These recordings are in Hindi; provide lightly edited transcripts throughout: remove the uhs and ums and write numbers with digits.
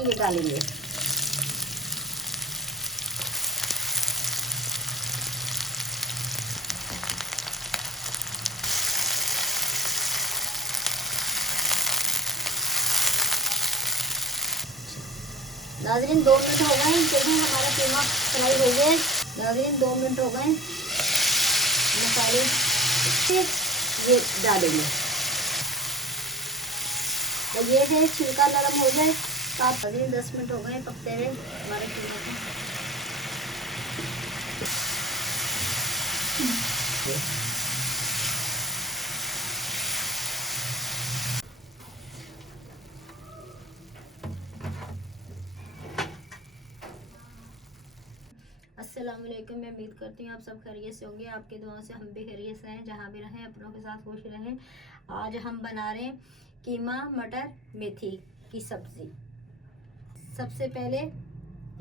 रखे ये डालेंगे। नाज़रीन 2 मिनट हो गए, देखिए हमारा कीमा फ्राई हो गया। नाज़रीन 2 मिनट हो गए, मसाले ये डालेंगे। तो ये है छिलका नरम हो जाए तो आप 10 मिनट हो गए पकते हुए हमारे कीमा को। अस्सलाम वालेकुम। मैं उम्मीद करती हूँ आप सब खैरियत से होंगे। आपके दुआओं से हम भी खैरियत से हैं, जहाँ भी रहें अपनों के साथ खुश रहें। आज हम बना रहे हैं कीमा मटर मेथी की सब्ज़ी। सबसे पहले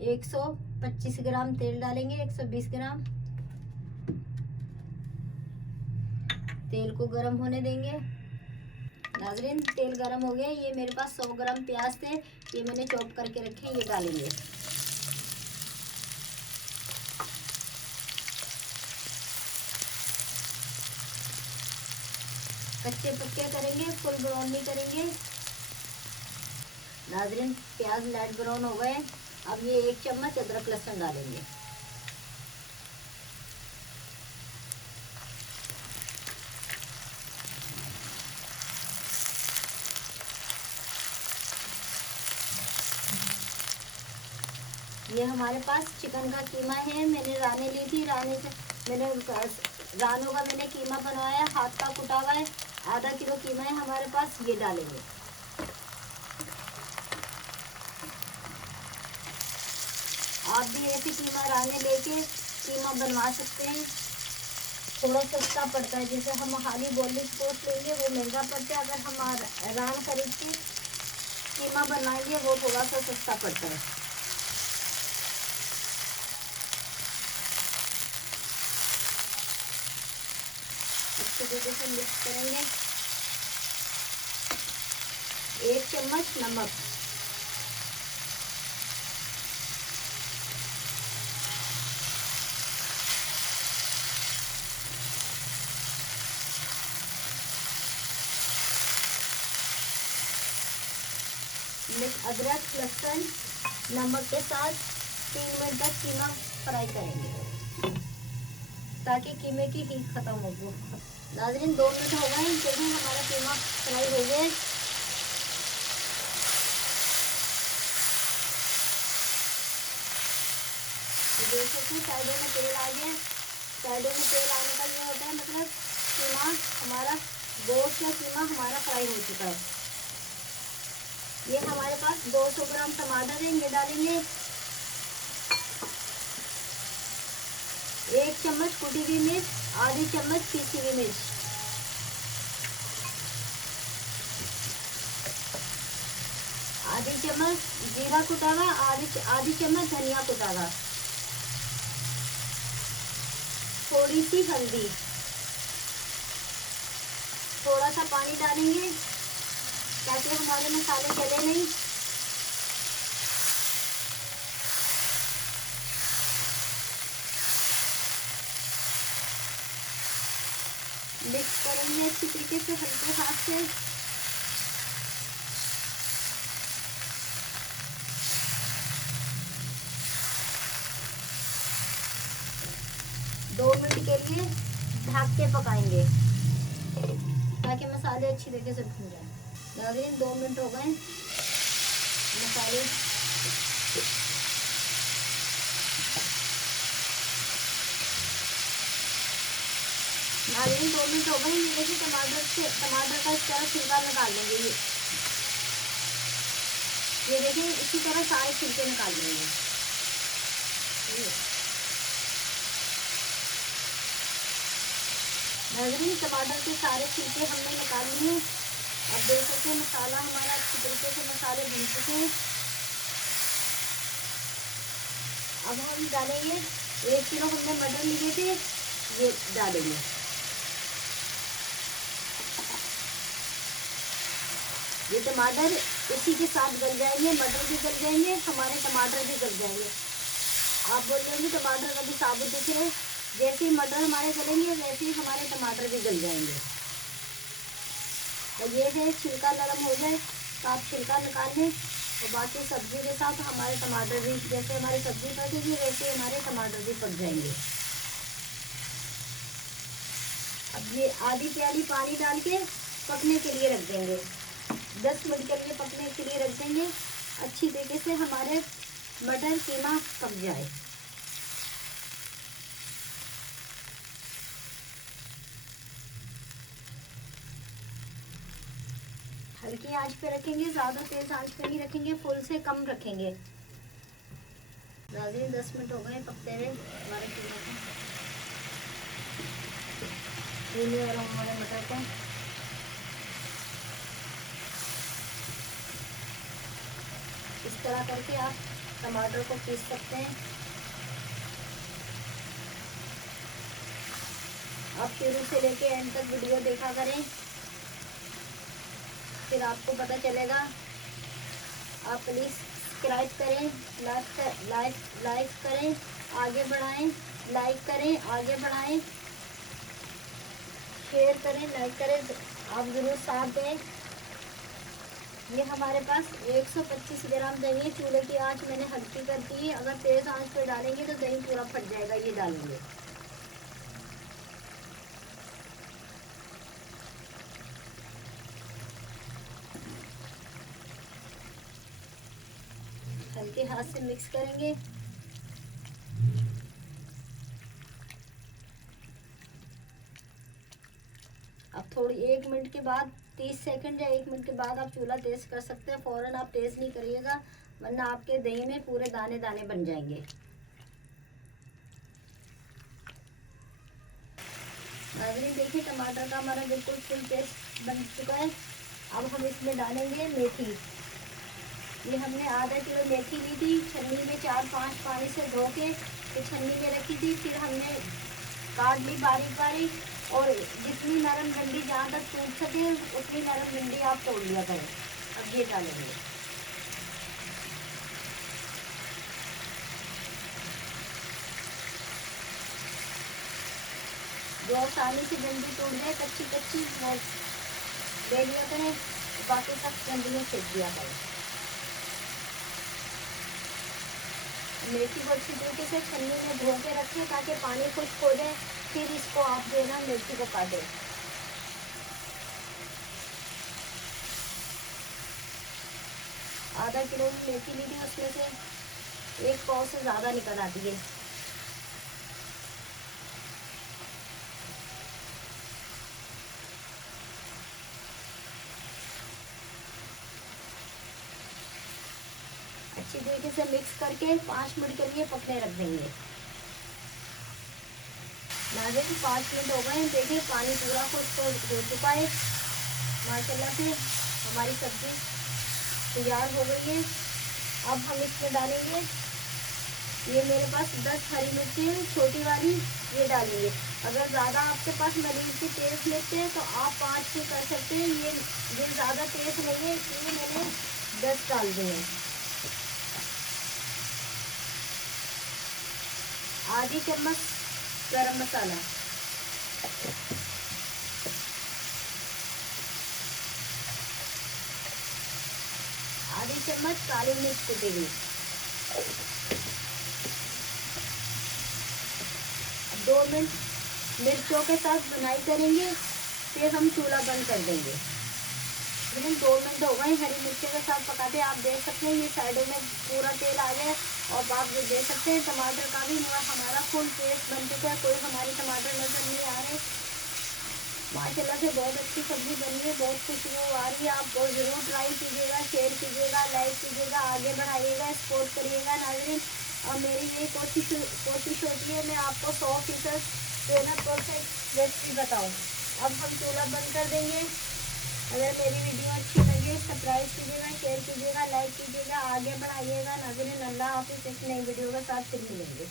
125 ग्राम तेल डालेंगे, 120 ग्राम तेल को गरम होने देंगे। नाज़रीन तेल गरम हो गया। ये मेरे पास 100 ग्राम प्याज थे, ये मैंने चॉप करके रखे, ये डालेंगे। कच्चे पक्के करेंगे, फुल ब्राउन नहीं करेंगे। नाज़रीन प्याज लाइट ब्राउन हो गए। अब ये 1 चम्मच अदरक लहसुन डालेंगे। ये हमारे पास चिकन का कीमा है, मैंने राने ली थी, रानों का मैंने कीमा बनवाया, हाथ का कुटा हुआ है। आधा किलो कीमा है हमारे पास, ये डालेंगे। आप भी ऐसे कीमा राने लेके कीमा बनवा सकते हैं। थोड़ा सस्ता पड़ता है, जैसे हम हाली बॉलिश पोस्ट लेंगे वो महंगा पड़ता है, अगर हम रान खरीद के कीमा बनाएंगे वो थोड़ा सा सस्ता पड़ता है। अच्छे तरीके से मिक्स करेंगे। 1 चम्मच नमक, अदरक लहसुन नमक के साथ 3 मिनट तक कीमा फ्राई करेंगे ताकि कीमे की हीट खत्म हो जाए। नाज़रीन 2 मिनट हो गए, देखिए हमारा कीमा फ्राई हो गया। देख सकते हैं साइडों में तेल आ गया। साइडों में तेल आने का ये होता है मतलब कीमा हमारा, गोश्त या कीमा हमारा फ्राई हो चुका है। ये हमारे पास 200 ग्राम टमाटर है, ये डालेंगे। 1 चम्मच कुटी हुई मिर्च, आधी चम्मच पीसी हुई मिर्च, आधी चम्मच जीरा कुटा हुआ, आधी चम्मच धनिया कुटा हुआ, थोड़ी सी हल्दी, थोड़ा सा पानी डालेंगे ताकि हमारे मसाले जले नहीं। मिक्स करेंगे अच्छी तरीके से हल्के हाथ से। दो मिनट के लिए ढक के पकाएंगे ताकि मसाले अच्छी तरीके से भून जाए। नाज़रीन 2 मिनट हो गए, मसाले नाज़रीन 2 मिनट हो गए। ये देखिए टमाटर का इस तरह छिलका निकाल लेंगे। ये देखिए इसी तरह सारे छिलके निकाल लेंगे। नाज़रीन टमाटर के सारे छिलके हमने निकाल लिए। अब देख सकते हैं मसाला हमारा अच्छी तरीके से मसाले भून चुके हैं। अब हम डालेंगे 1 किलो हमने मटर लिए थे, ये डालेंगे। ये टमाटर इसी के साथ गल जाएंगे, मटर भी गल जाएंगे, हमारे टमाटर भी गल जाएंगे। आप बोल रहे होंगे टमाटर कभी साबुत दिख रहे, जैसे ही मटर हमारे गलेंगे वैसे ही हमारे टमाटर भी गल जाएंगे। तो ये है, छिलका नरम हो जाए तो आप छिलका निकाल लें और बाकी सब्जी के साथ हमारे टमाटर भी, जैसे हमारी सब्जी पकेगी वैसे हमारे टमाटर भी पक जाएंगे। अब ये आधी प्याली पानी डाल के पकने के लिए रख देंगे, 10 मिनट के लिए पकने के लिए रख देंगे। अच्छी तरीके से हमारे मटर कीमा पक जाए। हल्की आंच पे रखेंगे, ज़्यादा तेज आंच पे नहीं रखेंगे, फुल से कम रखेंगे। नाज़रीन 10 मिनट हो गए पकते हुए हमारे कीमा को, कीमे और हमारे मटर को। इस तरह करके आप टमाटर को पीस सकते हैं। आप शुरू से लेके एंड तक वीडियो देखा करें, फिर आपको पता चलेगा। आप प्लीज़ सब्सक्राइब करें, लाइक करें, आगे बढ़ाएं, लाइक करें, आगे बढ़ाएं, शेयर करें, लाइक करें, आप ज़रूर साथ दें। ये हमारे पास 125 ग्राम दही है। चूल्हे की आंच मैंने हल्की कर दी है, अगर तेज़ आंच पे डालेंगे तो दही पूरा फट जाएगा। ये डालेंगे, हल्के हाथ से मिक्स करेंगे। अब थोड़ी 1 मिनट के बाद, 30 सेकंड या 1 मिनट के बाद आप चूल्हा तेज़ कर सकते हैं। फ़ौरन आप तेज़ नहीं करिएगा वरना आपके दही में पूरे दाने दाने बन जाएंगे। नाज़रीन देखिए टमाटर का हमारा बिल्कुल फुल पेस्ट बन चुका है। अब हम इसमें डालेंगे मेथी। ये हमने आधा किलो मेथी ली थी, छन्नी में 4-5 पानी से धो के तो छन्नी में रखी थी, फिर हमने काट ली बारीक बारीक और जितनी नरम डंडी जहाँ तक टूट सके उतनी नरम डंडी आप तोड़ लिया करें। अब ये डालेंगे, जो आसानी से डंडी तोड़ जाए कच्ची कच्ची वो ले लिया करें, बाकी सब डंडी में फेंक दिया करें। मेथी को अच्छी तरीके से छन्नी में धो के रखें ताकि पानी खुश्क हो जाए, फिर इसको आप जो है ना मेथी को काटें। आधा किलो मेथी ली थी, उसमें से 1 पाव से ज़्यादा निकल आती है। अच्छी तरीके से मिक्स करके 5 मिनट के लिए पकने रख देंगे। नाज़रीन 5 मिनट हो गए, देखिए पानी पूरा खुश्क हो चुका है। माशाल्लाह से हमारी सब्ज़ी तैयार हो गई है। अब हम इसमें डालेंगे, ये मेरे पास 10 हरी मिर्ची है छोटी वाली, ये डालेंगे। अगर ज़्यादा आपके पास मरीच की तेज़ मिर्च है तो आप 5 भी कर सकते हैं। ये ज़्यादा तेज़ नहीं है इसलिए मैंने 10 डाल दिए हैं। आधी चम्मच गरम मसाला, आधी चम्मच काली मिर्च कुटी हुई। 2 मिनट मिर्चों के साथ बुनाई करेंगे, फिर हम चूल्हा बंद कर देंगे। लेकिन 2 मिनट हो गए हरी मिर्चों के साथ पकाते। आप देख सकते हैं ये साइडों में पूरा तेल आ गया और आप ये देख सकते हैं टमाटर का भी हमारा फुल पेस्ट बन चुका है, कोई हमारे टमाटर नजर नहीं आ रहे। माशाल्लाह से बहुत अच्छी सब्जी बनी है, बहुत खुशबू आ रही है। आप बहुत ज़रूर ट्राई कीजिएगा, शेयर कीजिएगा, लाइक कीजिएगा, आगे बढ़ाइएगा, सपोर्ट करिएगा। नाज़रीन और मेरी ये कोशिश होती है मैं आपको 100% जो है ना परफेक्ट रेसिपी बताऊँ। अब हम चूल्हा बंद कर देंगे। अगर मेरी वीडियो अच्छी लगे सब्सक्राइब कीजिएगा, शेयर कीजिएगा, लाइक कीजिएगा, आगे बढ़ाइएगा। नाज़रीन अल्लाह हाफिज़, एक नई वीडियो के साथ फिर मिलेंगे।